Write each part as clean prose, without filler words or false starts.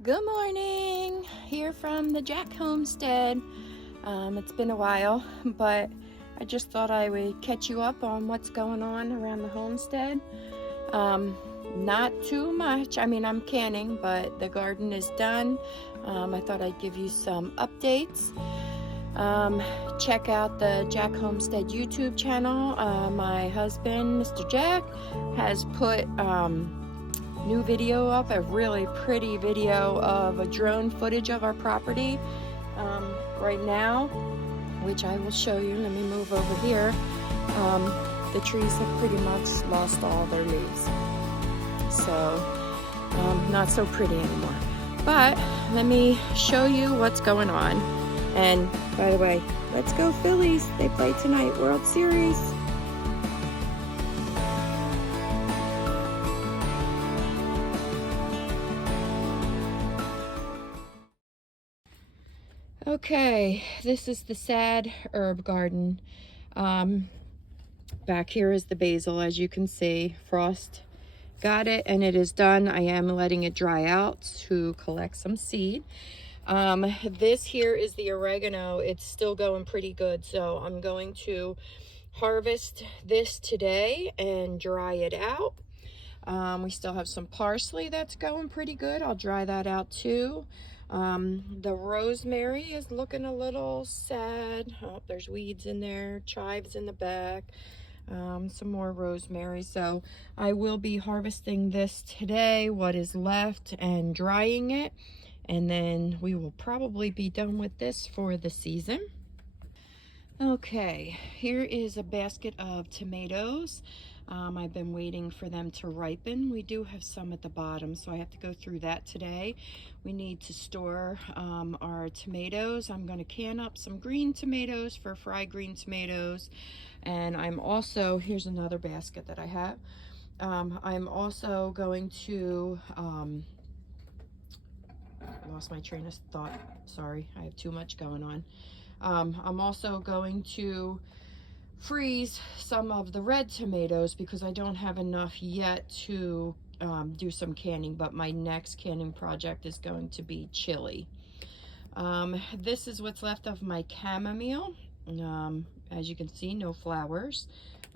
Good morning, here from the Jack Homestead. It's been a while, but I just thought I would catch you up on what's going on around the homestead. Not too much. I mean, I'm canning, but the garden is done. I thought I'd give you some updates. Check out the Jack Homestead YouTube channel. My husband, Mr. Jack, has put new video up, a really pretty video of a drone footage of our property right now, which I will show you. Let me move over here. The trees have pretty much lost all their leaves, so not so pretty anymore. But let me show you what's going on. And by the way, let's go Phillies. They play tonight, World Series. Okay, this is the sad herb garden. Back here is the basil, as you can see. Frost got it and it is done. I am letting it dry out to collect some seed. This here is the oregano. It's still going pretty good, so I'm going to harvest this today and dry it out. We still have some parsley that's going pretty good. I'll dry that out too. The rosemary is looking a little sad. Oh, there's weeds in there, chives in the back, some more rosemary. So I will be harvesting this today, what is left, and drying it. And then we will probably be done with this for the season. Okay, here is a basket of tomatoes. I've been waiting for them to ripen. We do have some at the bottom, so I have to go through that today. We need to store our tomatoes. I'm going to can up some green tomatoes for fried green tomatoes. And I'm also, here's another basket that I have. I'm also going to, lost my train of thought. Sorry, I have too much going on. I'm also going to freeze some of the red tomatoes because I don't have enough yet to do some canning, but my next canning project is going to be chili. This is what's left of my chamomile. As you can see, no flowers.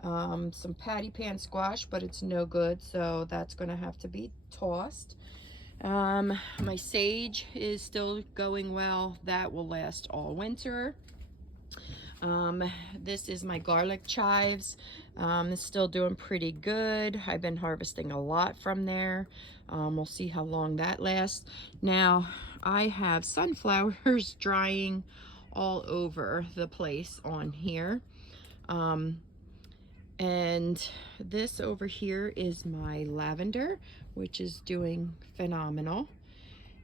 Some patty pan squash, but it's no good, so that's going to have to be tossed. My sage is still going well. That will last all winter. This is my garlic chives. It's still doing pretty good. I've been harvesting a lot from there. We'll see how long that lasts. Now, I have sunflowers drying all over the place on here. And this over here is my lavender, which is doing phenomenal.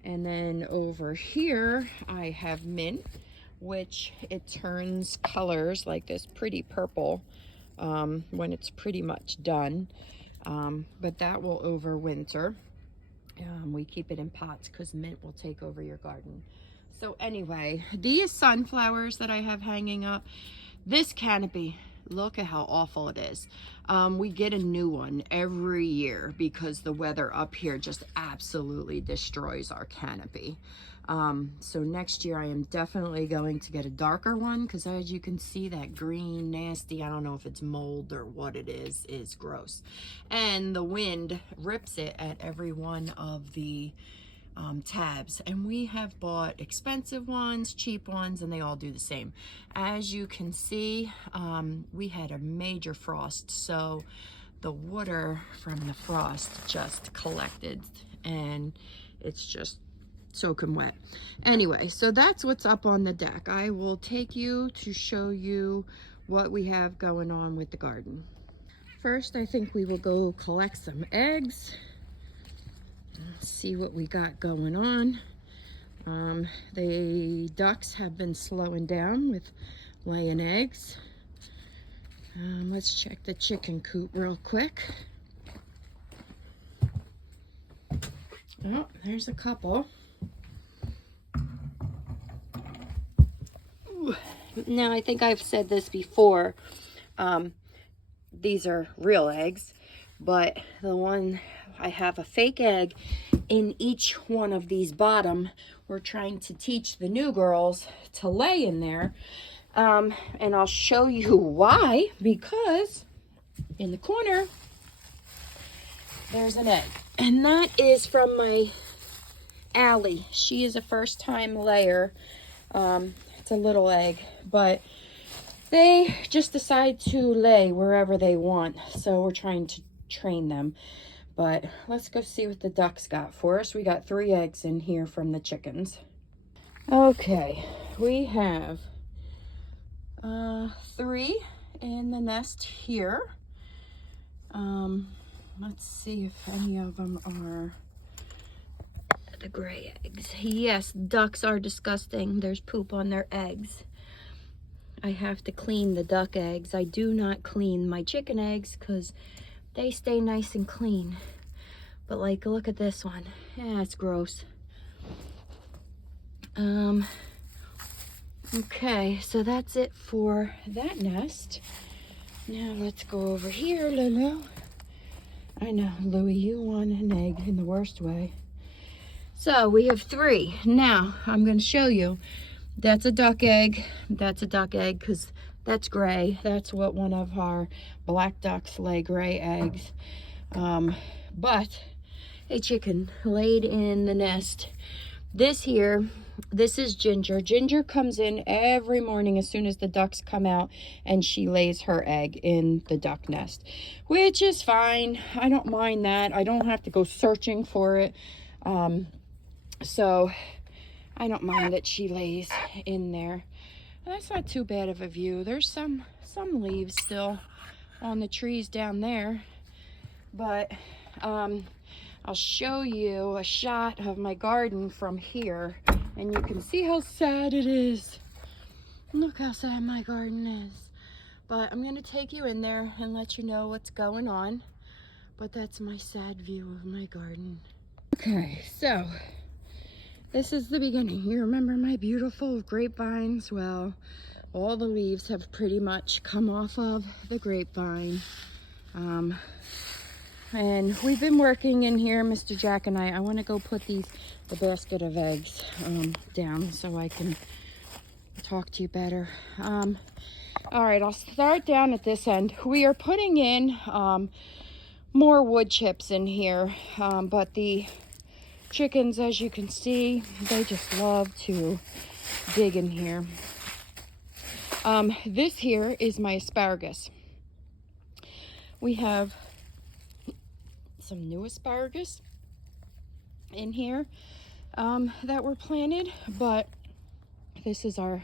And then over here, I have mint, which it turns colors like this pretty purple when it's pretty much done. But that will overwinter. We keep it in pots because mint will take over your garden. So anyway, these sunflowers that I have hanging up, this canopy, look at how awful it is. We get a new one every year because the weather up here just absolutely destroys our canopy. So next year I am definitely going to get a darker one because as you can see, that green nasty, I don't know if it's mold or what it is gross. And the wind rips it at every one of the tabs, and we have bought expensive ones, cheap ones, and they all do the same. As you can see, we had a major frost, so the water from the frost just collected and it's just soaking wet. Anyway, so that's what's up on the deck. I will take you to show you what we have going on with the garden. First, I think we will go collect some eggs. See what we got going on. The ducks have been slowing down with laying eggs. Let's check the chicken coop real quick. Oh, there's a couple. Ooh. Now, I think I've said this before. These are real eggs, but the one I have a fake egg in each one of these bottom, we're trying to teach the new girls to lay in there. And I'll show you why, because in the corner, there's an egg. And that is from my Allie. She is a first-time layer. It's a little egg, but they just decide to lay wherever they want. So we're trying to train them. But let's go see what the ducks got for us. We got 3 eggs in here from the chickens. Okay, we have 3 in the nest here. Let's see if any of them are the gray eggs. Yes, ducks are disgusting. There's poop on their eggs. I have to clean the duck eggs. I do not clean my chicken eggs because they stay nice and clean. But like, look at this one. Yeah, it's gross. Okay, so that's it for that nest. Now let's go over here, Lulu. I know, Louie, you want an egg in the worst way. So we have 3. Now I'm going to show you. That's a duck egg. That's a duck egg because that's gray. That's what one of our black ducks lay, gray eggs. But a chicken laid in the nest. This here, this is Ginger. Ginger comes in every morning as soon as the ducks come out, and she lays her egg in the duck nest, which is fine. I don't mind that. I don't have to go searching for it. So I don't mind that she lays in there. That's not too bad of a view. There's some leaves still on the trees down there, but I'll show you a shot of my garden from here, and you can see how sad it is. Look how sad my garden is. But I'm gonna take you in there and let you know what's going on. But that's my sad view of my garden. Okay, so this is the beginning. You remember my beautiful grapevines? Well, all the leaves have pretty much come off of the grapevine. And we've been working in here, Mr. Jack and I. I want to go put the basket of eggs down so I can talk to you better. All right, I'll start down at this end. We are putting in more wood chips in here, but the chickens, as you can see, they just love to dig in here. This here is my asparagus. We have some new asparagus in here that were planted, but this is our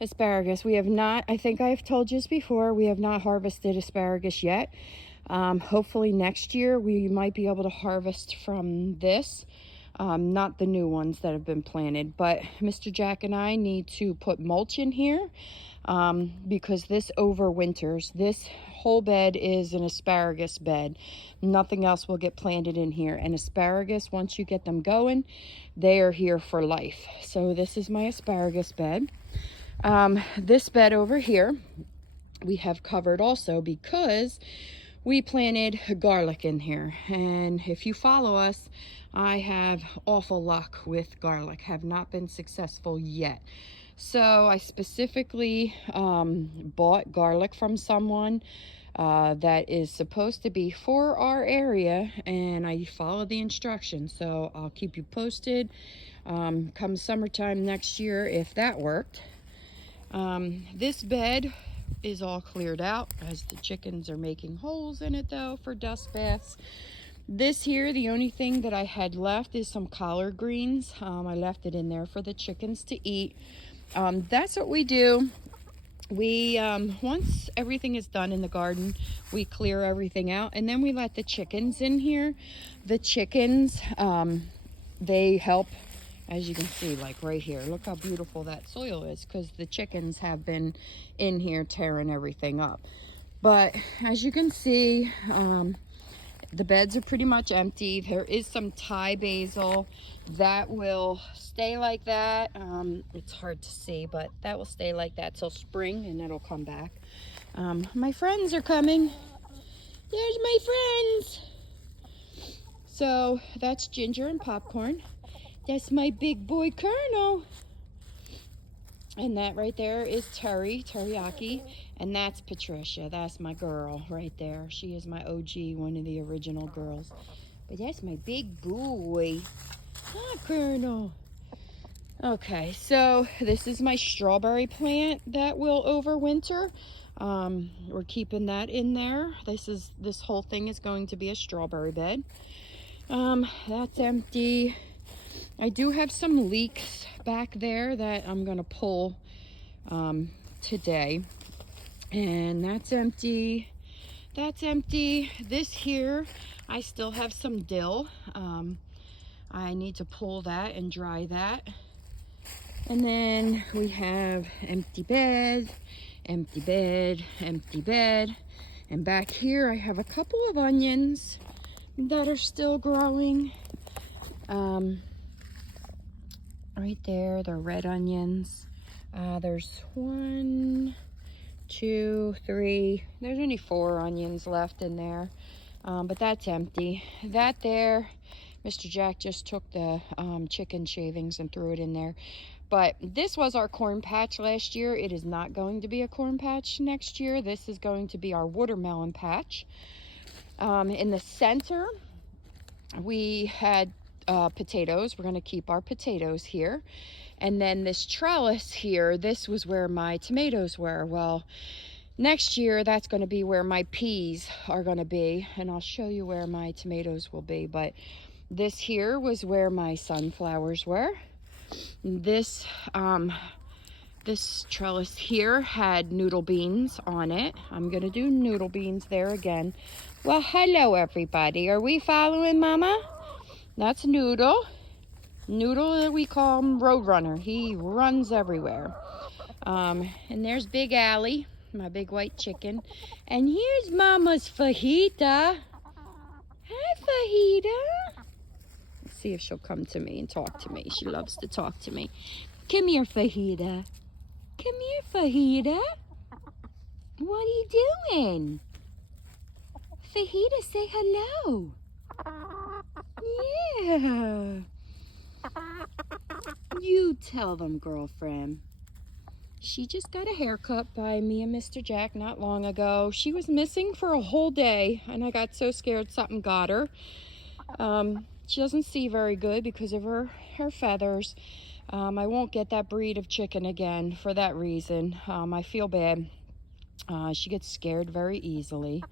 asparagus. We have not, I think I've told you this before, we have not harvested asparagus yet. Hopefully next year we might be able to harvest from this, not the new ones that have been planted. But Mr. Jack and I need to put mulch in here because this overwinters. This whole bed is an asparagus bed. Nothing else will get planted in here. And asparagus, once you get them going, they are here for life. So this is my asparagus bed. This bed over here we have covered also because we planted garlic in here. And if you follow us, I have awful luck with garlic. Have not been successful yet. So I specifically bought garlic from someone that is supposed to be for our area, and I followed the instructions. So I'll keep you posted come summertime next year if that worked. This bed is all cleared out as the chickens are making holes in it though for dust baths. This here, the only thing that I had left is some collard greens. I left it in there for the chickens to eat. That's what we do. We once everything is done in the garden, we clear everything out, and then we let the chickens in here. The chickens, they help, as you can see, like right here. Look how beautiful that soil is, because the chickens have been in here tearing everything up. But as you can see, the beds are pretty much empty. There is some Thai basil that will stay like that. It's hard to see, but that will stay like that till spring, and it'll come back. My friends are coming. There's my friends. So that's Ginger and Popcorn. That's my big boy Colonel. And that right there is Teriyaki. And that's Patricia. That's my girl right there. She is my OG, one of the original girls. But that's my big boy. Hi, Colonel. Okay, so this is my strawberry plant that will overwinter. We're keeping that in there. This whole thing is going to be a strawberry bed. That's empty. I do have some leeks back there that I'm gonna pull today. And that's empty. That's empty. This here, I still have some dill. I need to pull that and dry that. And then we have empty bed, empty bed, empty bed. And back here I have a couple of onions that are still growing. Right there, they're red onions. There's 1, 2, 3. There's only 4 onions left in there. But that's empty. That there, Mr. Jack just took the chicken shavings and threw it in there. But this was our corn patch last year. It is not going to be a corn patch next year. This is going to be our watermelon patch. In the center, we had potatoes. We're going to keep our potatoes here. And then this trellis here, this was where my tomatoes were. Well, next year, that's going to be where my peas are going to be. And I'll show you where my tomatoes will be. But this here was where my sunflowers were. This trellis here had noodle beans on it. I'm gonna do noodle beans there again. Well, hello everybody. Are we following Mama? That's Noodle. Noodle, we call him Roadrunner. He runs everywhere. And there's Big Allie, my big white chicken. And here's Mama's Fajita. Hi, Fajita. See if she'll come to me and talk to me. She loves to talk to me. Come here, Fajita. Come here, Fajita. What are you doing? Fajita, say hello. Yeah. You tell them, girlfriend. She just got a haircut by me and Mr. Jack not long ago. She was missing for a whole day, and I got so scared something got her. She doesn't see very good because of her feathers. I won't get that breed of chicken again for that reason. I feel bad. She gets scared very easily.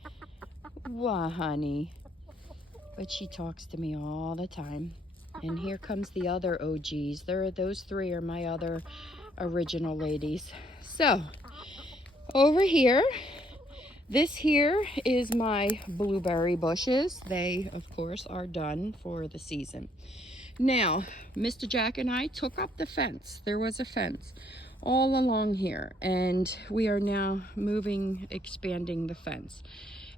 Why, honey? But she talks to me all the time. And here comes the other OGs. Those 3 are my other original ladies. So, over here, this here is my blueberry bushes. They, of course, are done for the season. Now, Mr. Jack and I took up the fence. There was a fence all along here, and we are now expanding the fence.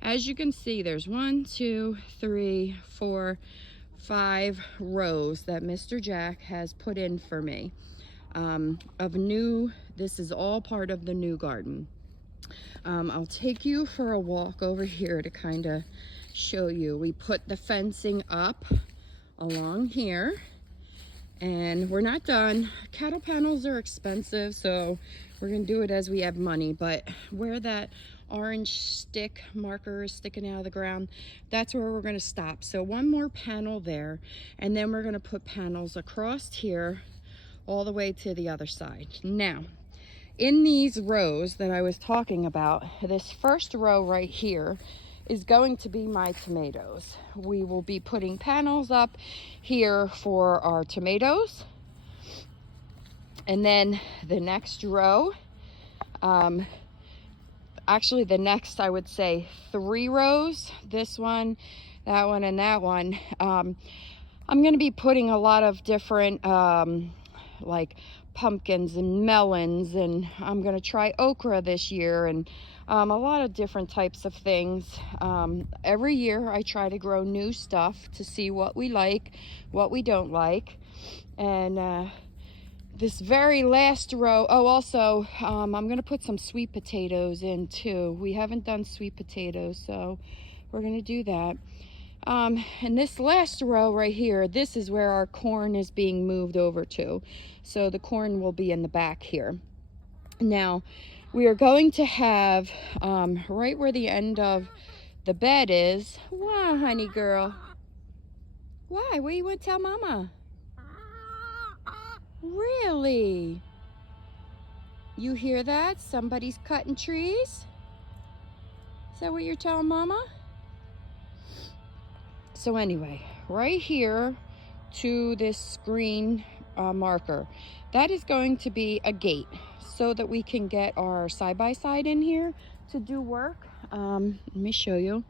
As you can see, there's 1, 2, 3, 4, 5 rows that Mr. Jack has put in for me. This is all part of the new garden. I'll take you for a walk over here to kind of show you. We put the fencing up along here, and we're not done. Cattle panels are expensive, so we're gonna do it as we have money. But where that orange stick marker is sticking out of the ground, that's where we're gonna stop. So 1 more panel there, and then we're gonna put panels across here all the way to the other side. Now, in these rows that I was talking about, this first row right here is going to be my tomatoes. We will be putting panels up here for our tomatoes. And then the next row, actually the next, I would say 3 rows, this one, that one, and that one. I'm gonna be putting a lot of different, like pumpkins and melons, and I'm gonna try okra this year, and a lot of different types of things. Every year I try to grow new stuff to see what we like, what we don't like. And this very last row, oh, also I'm gonna put some sweet potatoes in too. We haven't done sweet potatoes, so we're gonna do that. And this last row right here, this is where our corn is being moved over to. So the corn will be in the back here. Now, we are going to have, right where the end of the bed is. Why, honey girl? Why? What do you want to tell Mama? Really? You hear that? Somebody's cutting trees? Is that what you're telling Mama? So anyway, right here to this green marker, that is going to be a gate so that we can get our side-by-side in here to do work. Let me show you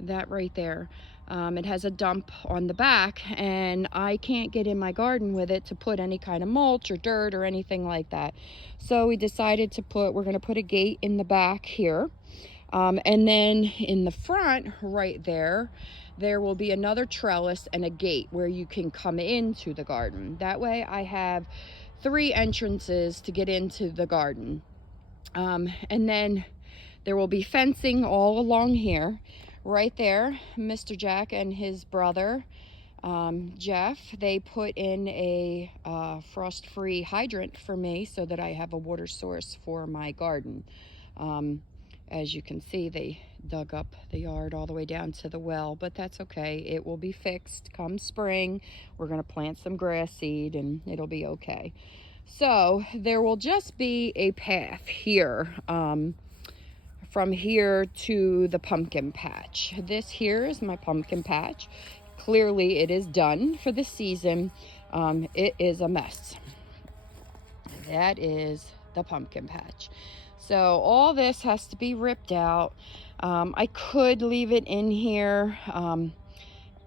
that right there. It has a dump on the back, and I can't get in my garden with it to put any kind of mulch or dirt or anything like that. So we decided to we're going to put a gate in the back here. And then in the front right there, there will be another trellis and a gate where you can come into the garden. That way I have 3 entrances to get into the garden. And then there will be fencing all along here. Right there, Mr. Jack and his brother, Jeff, they put in a frost-free hydrant for me so that I have a water source for my garden. As you can see, they dug up the yard all the way down to the well, but that's okay. It will be fixed come spring. We're going to plant some grass seed and it'll be okay. So there will just be a path here, from here to the pumpkin patch. This here is my pumpkin patch. Clearly it is done for the season. It is a mess. That is the pumpkin patch. So all this has to be ripped out. I could leave it in here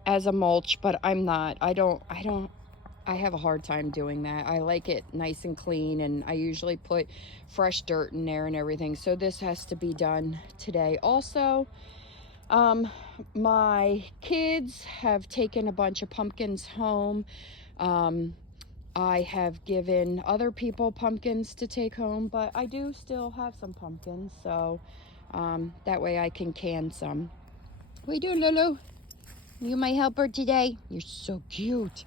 as a mulch, but I'm not. I have a hard time doing that. I like it nice and clean, and I usually put fresh dirt in there and everything. So this has to be done today. Also, my kids have taken a bunch of pumpkins home. I have given other people pumpkins to take home, but I do still have some pumpkins, so that way I can can some. What are you doing, Lulu? You my helper today? You're so cute.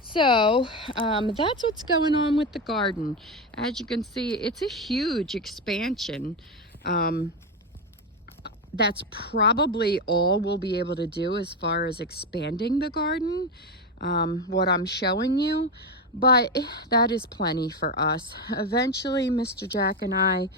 So that's what's going on with the garden. As you can see, it's a huge expansion. That's probably all we'll be able to do as far as expanding the garden, what I'm showing you. But that is plenty for us. Eventually, Mr. Jack and I,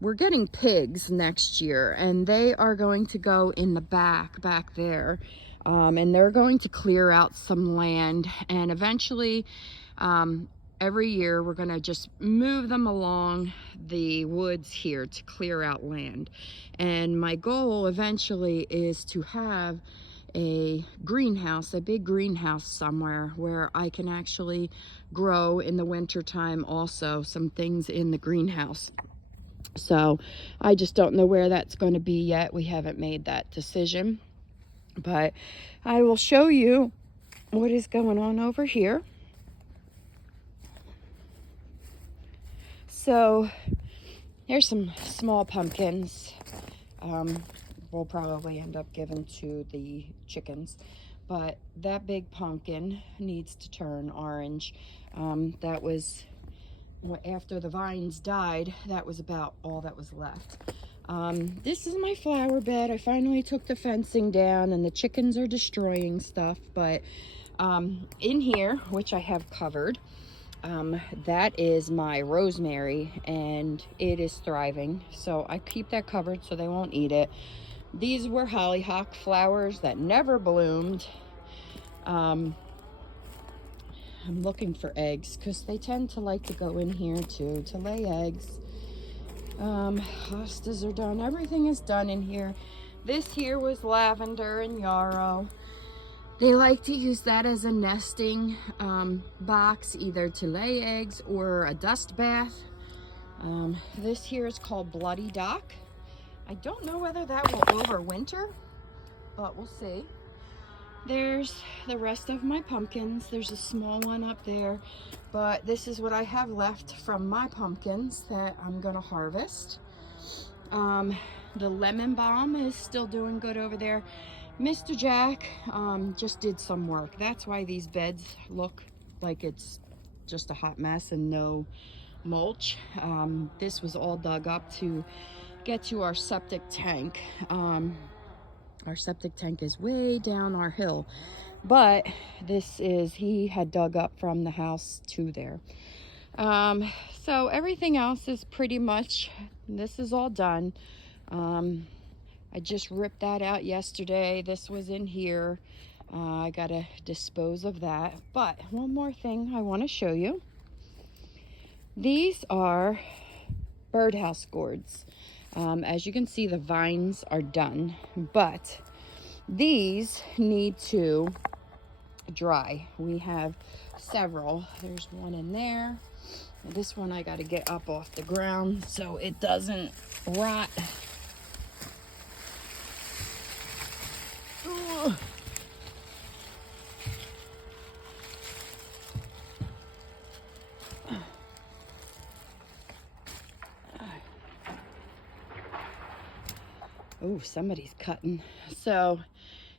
we're getting pigs next year, and they are going to go in the back there. And they're going to clear out some land, and eventually, every year we're going to just move them along the woods here to clear out land. And my goal eventually is to have a greenhouse, a big greenhouse somewhere where I can actually grow in the winter time also some things in the greenhouse. So I just don't know where that's going to be yet. We haven't made that decision, but I will show you what is going on over here. So here's some small pumpkins. We'll probably end up giving to the chickens, but that big pumpkin needs to turn orange. That was, after the vines died, that was about all that was left. This is my flower bed. I finally took the fencing down, and the chickens are destroying stuff, but in here, which I have covered, that is my rosemary, and it is thriving, so I keep that covered so they won't eat it. These were hollyhock flowers that never bloomed. I'm looking for eggs because they tend to like to go in here too to lay eggs. Hostas are done. Everything is done in here. This here was lavender and yarrow. They like to use that as a nesting box, either to lay eggs or a dust bath. This here is called Bloody Dock. I don't know whether that will overwinter, but we'll see. There's the rest of my pumpkins. There's a small one up there, but this is what I have left from my pumpkins that I'm gonna harvest. The lemon balm is still doing good over there. Mr. Jack just did some work. That's why these beds look like it's just a hot mess and no mulch. This was all dug up to get to our septic tank. Our septic tank is way down our hill, but he had dug up from the house to there. So everything else is pretty much, this is all done. I just ripped that out yesterday. This was in here. I gotta dispose of that. But one more thing I want to show you. These are birdhouse gourds. As you can see, the vines are done, but these need to dry. We have several. There's one in there. This one I got to get up off the ground so it doesn't rot. Ugh. Oh, somebody's cutting. So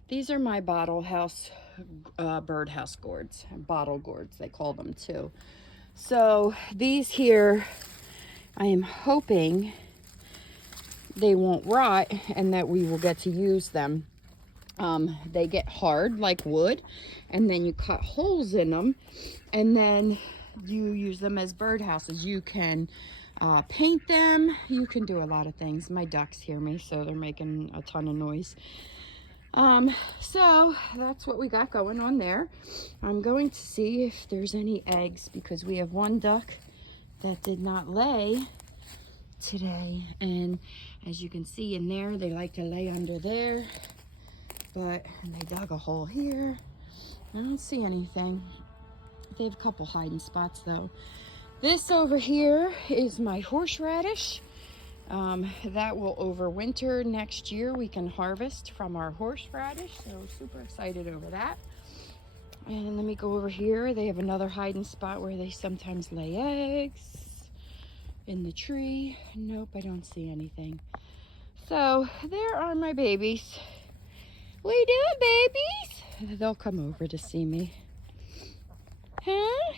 these are my birdhouse gourds, bottle gourds, they call them too. So these here, I am hoping they won't rot and that we will get to use them. They get hard like wood, and then you cut holes in them, and then you use them as birdhouses. You can paint them. You can do a lot of things. My ducks hear me, so they're making a ton of noise. So that's what we got going on there. I'm going to see if there's any eggs, because we have one duck that did not lay today, and as you can see in there, they like to lay under there, and they dug a hole here. I don't see anything. They have a couple hiding spots though. This over here is my horseradish. That will overwinter next year. We can harvest from our horseradish, so super excited over that. And let me go over here. They have another hiding spot where they sometimes lay eggs in the tree. Nope, I don't see anything. So there are my babies. What you doing, babies? They'll come over to see me. Huh?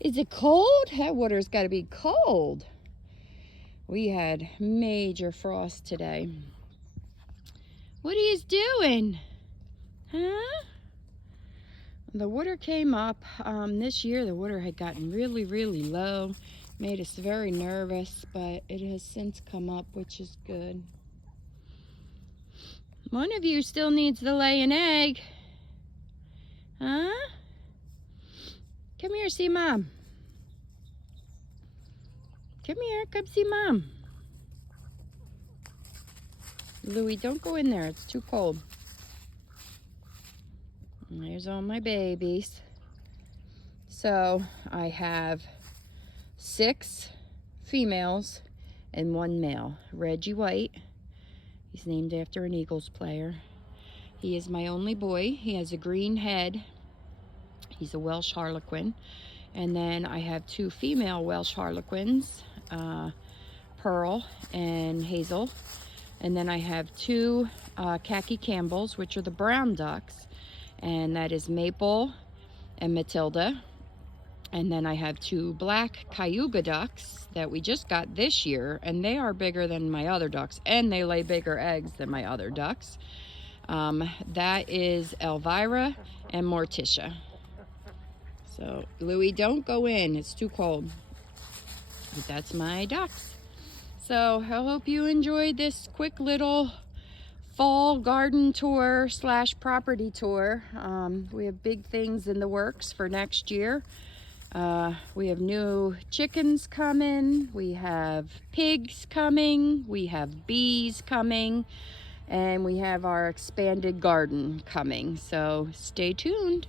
Is it cold? That water's got to be cold. We had major frost today. What are you doing? Huh? The water came up. This year the water had gotten really, really low. Made us very nervous, but it has since come up, which is good. One of you still needs to lay an egg. Huh? Come here, see Mom. Come here, come see Mom. Louie, don't go in there. It's too cold. And there's all my babies. So I have 6 females and 1 male. Reggie White. He's named after an Eagles player. He is my only boy. He has a green head. He's a Welsh Harlequin. And then I have 2 female Welsh Harlequins, Pearl and Hazel. And then I have 2 khaki Campbells, which are the brown ducks. And that is Maple and Matilda. And then I have 2 black Cayuga ducks that we just got this year, and they are bigger than my other ducks, and they lay bigger eggs than my other ducks. That is Elvira and Morticia. So, Louie, don't go in. It's too cold. But that's my ducks. So, I hope you enjoyed this quick little fall garden tour / property tour. We have big things in the works for next year. We have new chickens coming, we have pigs coming, we have bees coming, and we have our expanded garden coming. So stay tuned.